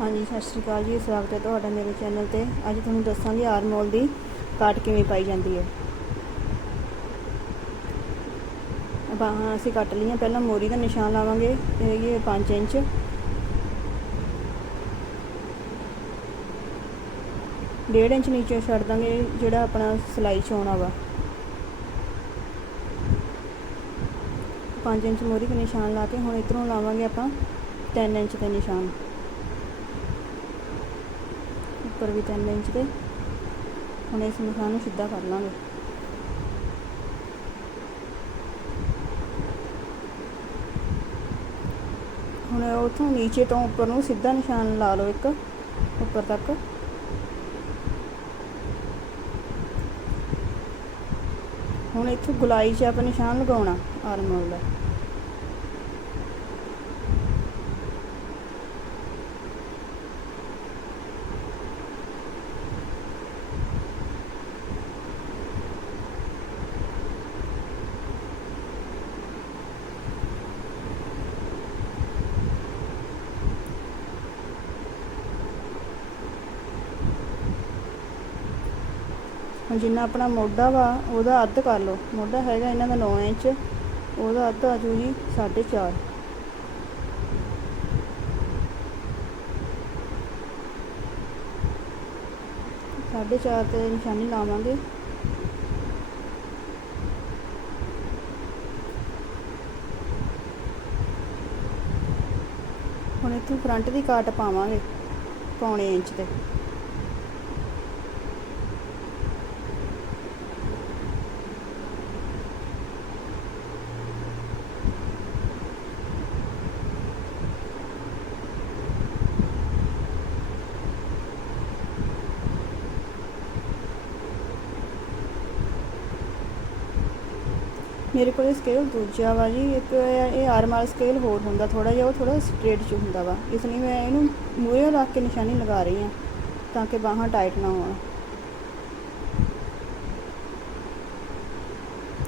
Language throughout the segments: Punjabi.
ਹਾਂਜੀ, ਸਤਿ ਸ਼੍ਰੀ ਅਕਾਲ ਜੀ। ਸਵਾਗਤ ਹੈ ਤੁਹਾਡਾ ਮੇਰੇ ਚੈਨਲ ਤੇ। ਅੱਜ ਤੁਹਾਨੂੰ ਦੱਸਾਂਗੇ ਆਰਮੋਲ ਦੀ ਕਾਟ ਕਿਵੇਂ ਪਾਈ ਜਾਂਦੀ ਹੈ। ਬਾਹਾਂ ਅਸੀਂ ਕੱਟ ਲਈਆਂ। ਪਹਿਲਾਂ ਮੋਰੀ ਦਾ ਨਿਸ਼ਾਨ ਲਾਵਾਂਗੇ। ਇਹ ਹੈਗੀ ਹੈ 5 ਇੰਚ। ਡੇਢ ਇੰਚ ਨੀਚੇ ਛੱਡ ਦਾਂਗੇ, ਜਿਹੜਾ ਆਪਣਾ ਸਿਲਾਈ ਚੋਣਾ ਵਾ। 5 ਇੰਚ ਮੋਰੀ ਦਾ ਨਿਸ਼ਾਨ ਲਾ ਕੇ ਹੁਣ ਇਧਰੋਂ ਲਾਵਾਂਗੇ ਆਪਾਂ 3 ਇੰਚ ਦਾ ਨਿਸ਼ਾਨ। ਉੱਪਰ ਵੀ 3 ਇੰਚ ਤੇ ਹੁਣ ਇਸ ਨਿਸ਼ਾਨ ਨੂੰ ਸਿੱਧਾ ਕਰ ਲਾਂਗੇ। ਹੁਣ ਉਥੋਂ ਨੀਚੇ ਤੋਂ ਉੱਪਰ ਨੂੰ ਸਿੱਧਾ ਨਿਸ਼ਾਨ ਲਾ ਲਓ ਇੱਕ, ਉੱਪਰ ਤੱਕ। ਹੁਣ ਇੱਥੋਂ ਗੁਲਾਈ 'ਚ ਆਪਾਂ ਨਿਸ਼ਾਨ ਲਗਾਉਣਾ ਆਰਮੋਲ ਦਾ। ਹੁਣ ਜਿੰਨਾ ਆਪਣਾ ਮੋਢਾ ਵਾ, ਉਹਦਾ ਅੱਧ ਕਰ ਲਓ। ਮੋਢਾ ਹੈਗਾ ਇਹਨਾਂ ਦਾ 9 ਇੰਚ, ਉਹਦਾ ਅੱਧ ਆ ਜੂ ਜੀ 4.5 4.5 ਤੇ ਨਿਸ਼ਾਨੀ ਲਾਵਾਂਗੇ। ਹੁਣ ਇੱਥੋਂ ਫਰੰਟ ਦੀ ਕਾਟ ਪਾਵਾਂਗੇ, ਪੌਣੇ ਇੰਚ ਤੇ। ਮੇਰੇ ਕੋਲ ਸਕੇਲ ਦੂਜਾ ਵਾ ਜੀ, ਇੱਕ ਇਹ ਆਰਮ ਸਕੇਲ ਹੋਰ ਹੁੰਦਾ ਥੋੜਾ ਜਿਹਾ ਉਹ ਥੋੜਾ ਸਟ੍ਰੇਟ ਚ ਹੁੰਦਾ ਵਾ। ਇਸ ਲਈ ਮੈਂ ਇਹਨੂੰ ਮੂਹਰੇ ਰੱਖ ਕੇ ਨਿਸ਼ਾਨੀ ਲਗਾ ਰਹੀ ਹਾਂ, ਤਾਂ ਕਿ ਬਾਹਾਂ ਟਾਈਟ ਨਾ ਹੋਣ।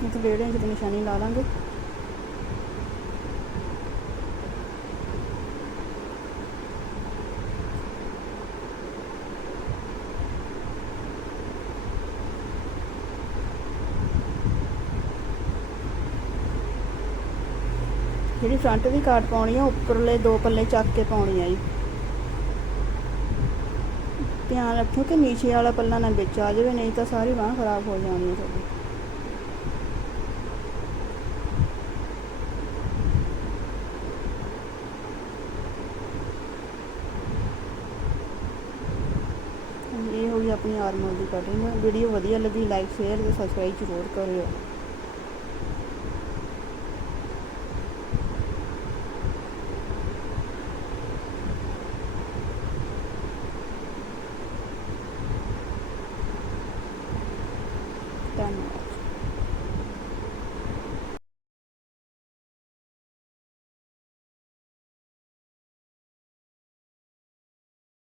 ਇੱਥੇ ਡੇਢ ਇੰਚ ਦੀ ਨਿਸ਼ਾਨੀ ਲਾ ਲਾਂਗੇ। ਜਿਹੜੀ ਫਰੰਟ ਦੀ ਕਾਟ ਪਾਉਣੀ ਆ ਉੱਪਰਲੇ ਦੋ ਪੱਲੇ ਚੱਕ ਕੇ ਪਾਉਣੀ ਆ ਜੀ। ਧਿਆਨ ਰੱਖਿਓ ਕਿ ਨੀਚੇ ਵਾਲਾ ਪੱਲਾ ਨਾ ਵਿੱਚ ਆ ਜਾਵੇ, ਨਹੀਂ ਤਾਂ ਸਾਰੀ ਬਾਹ ਖਰਾਬ ਹੋ ਜਾਣੀ ਹੈ ਤੁਹਾਡੀ। ਇਹ ਹੋ ਗਈ ਆਪਣੀ ਆਰਮੋਲ ਦੀ ਕਟਿੰਗ ਵੀਡੀਓ ਵਧੀਆ ਲੱਗੀ ਲਾਈਕ ਸ਼ੇਅਰ ਤੇ ਸਬਸਕ੍ਰਾਈਬ ਜ਼ਰੂਰ ਕਰਿਓ। Amen.